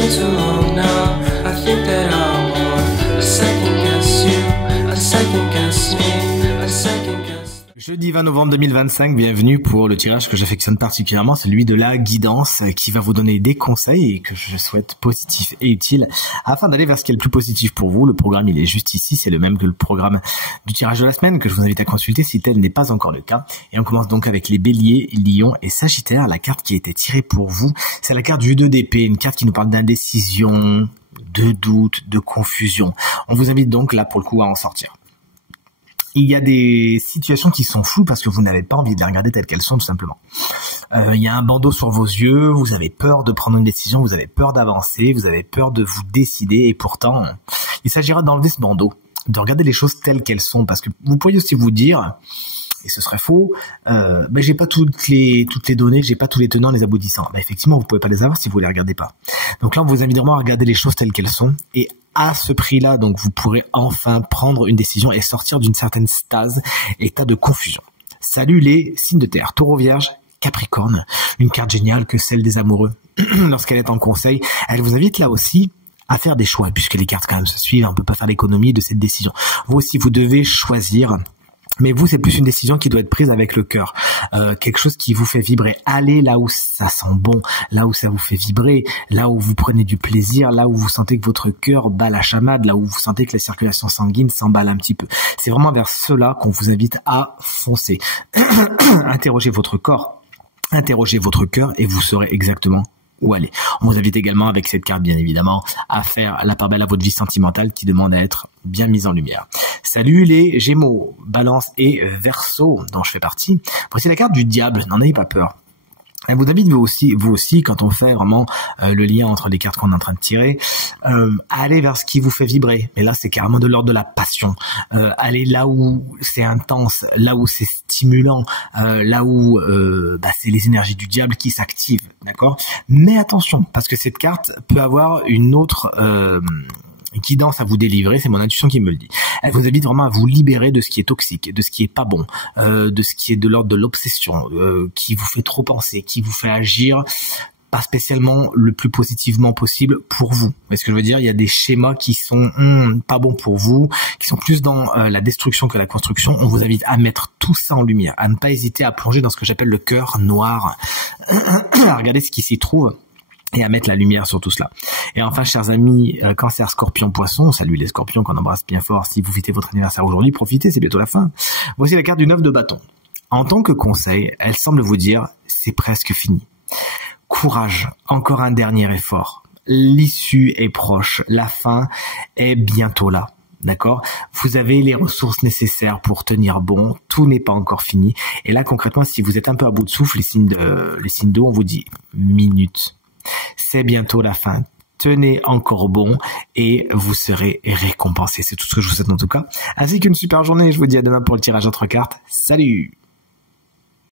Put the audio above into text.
been too long now. I think that I want to second guess you, I second guess me, I second guess. Jeudi 20 novembre 2025, bienvenue pour le tirage que j'affectionne particulièrement, celui de la guidance qui va vous donner des conseils et que je souhaite positifs et utiles afin d'aller vers ce qui est le plus positif pour vous. Le programme, il est juste ici, c'est le même que le programme du tirage de la semaine que je vous invite à consulter si tel n'est pas encore le cas. Et on commence donc avec les béliers, lions et sagittaires. La carte qui a été tirée pour vous, c'est la carte du 2 d'épée, une carte qui nous parle d'indécision, de doute, de confusion. On vous invite donc là pour le coup à en sortir. Il y a des situations qui sont floues parce que vous n'avez pas envie de les regarder telles qu'elles sont tout simplement. Il y a un bandeau sur vos yeux, vous avez peur de prendre une décision, vous avez peur d'avancer, vous avez peur de vous décider et pourtant, il s'agira d'enlever ce bandeau, de regarder les choses telles qu'elles sont parce que vous pourriez aussi vous dire, et ce serait faux, j'ai pas toutes les données, j'ai pas tous les tenants, les aboutissants. Effectivement, vous pouvez pas les avoir si vous les regardez pas. Donc là, on vous invite vraiment à regarder les choses telles qu'elles sont et à ce prix-là, donc vous pourrez enfin prendre une décision et sortir d'une certaine stase, état de confusion. Salut les signes de terre, Taureau, Vierge, Capricorne, une carte géniale que celle des amoureux. Lorsqu'elle est en conseil, elle vous invite là aussi à faire des choix, puisque les cartes quand même se suivent, on peut pas faire l'économie de cette décision. Vous aussi, vous devez choisir. Mais vous, c'est plus une décision qui doit être prise avec le cœur. Quelque chose qui vous fait vibrer. Allez là où ça sent bon, là où ça vous fait vibrer, là où vous prenez du plaisir, là où vous sentez que votre cœur bat la chamade, là où vous sentez que la circulation sanguine s'emballe un petit peu. C'est vraiment vers cela qu'on vous invite à foncer. Interrogez votre corps, interrogez votre cœur et vous saurez exactement où aller. On vous invite également avec cette carte, bien évidemment, à faire la part belle à votre vie sentimentale qui demande à être bien mise en lumière. Salut les Gémeaux, Balance et Verseau, dont je fais partie. Voici la carte du diable, n'en ayez pas peur. Elle vous invite vous aussi, quand on fait vraiment le lien entre les cartes qu'on est en train de tirer, allez vers ce qui vous fait vibrer. Mais là, c'est carrément de l'ordre de la passion. Allez là où c'est intense, là où c'est stimulant, là où c'est les énergies du diable qui s'activent, d'accord? Mais attention, parce que cette carte peut avoir une autre guidance à vous délivrer, c'est mon intuition qui me le dit. Elle vous invite vraiment à vous libérer de ce qui est toxique, de ce qui est pas bon, de ce qui est de l'ordre de l'obsession, qui vous fait trop penser, qui vous fait agir pas spécialement le plus positivement possible pour vous. Est ce que je veux dire, il y a des schémas qui sont pas bons pour vous, qui sont plus dans la destruction que la construction. On vous invite à mettre tout ça en lumière, à ne pas hésiter à plonger dans ce que j'appelle le cœur noir, à regarder ce qui s'y trouve et à mettre la lumière sur tout cela. Et enfin, chers amis, Cancer, Scorpion, Poisson, salut les Scorpions qu'on embrasse bien fort. Si vous fêtez votre anniversaire aujourd'hui, profitez, c'est bientôt la fin. Voici la carte du 9 de bâton. En tant que conseil, elle semble vous dire, c'est presque fini. Courage, encore un dernier effort. L'issue est proche, la fin est bientôt là. D'accord? Vous avez les ressources nécessaires pour tenir bon. Tout n'est pas encore fini. Et là, concrètement, si vous êtes un peu à bout de souffle, les signes d'eau, on vous dit minute. C'est bientôt la fin. Tenez encore bon et vous serez récompensé. C'est tout ce que je vous souhaite en tout cas. Ainsi qu'une super journée. Je vous dis à demain pour le tirage entre cartes. Salut!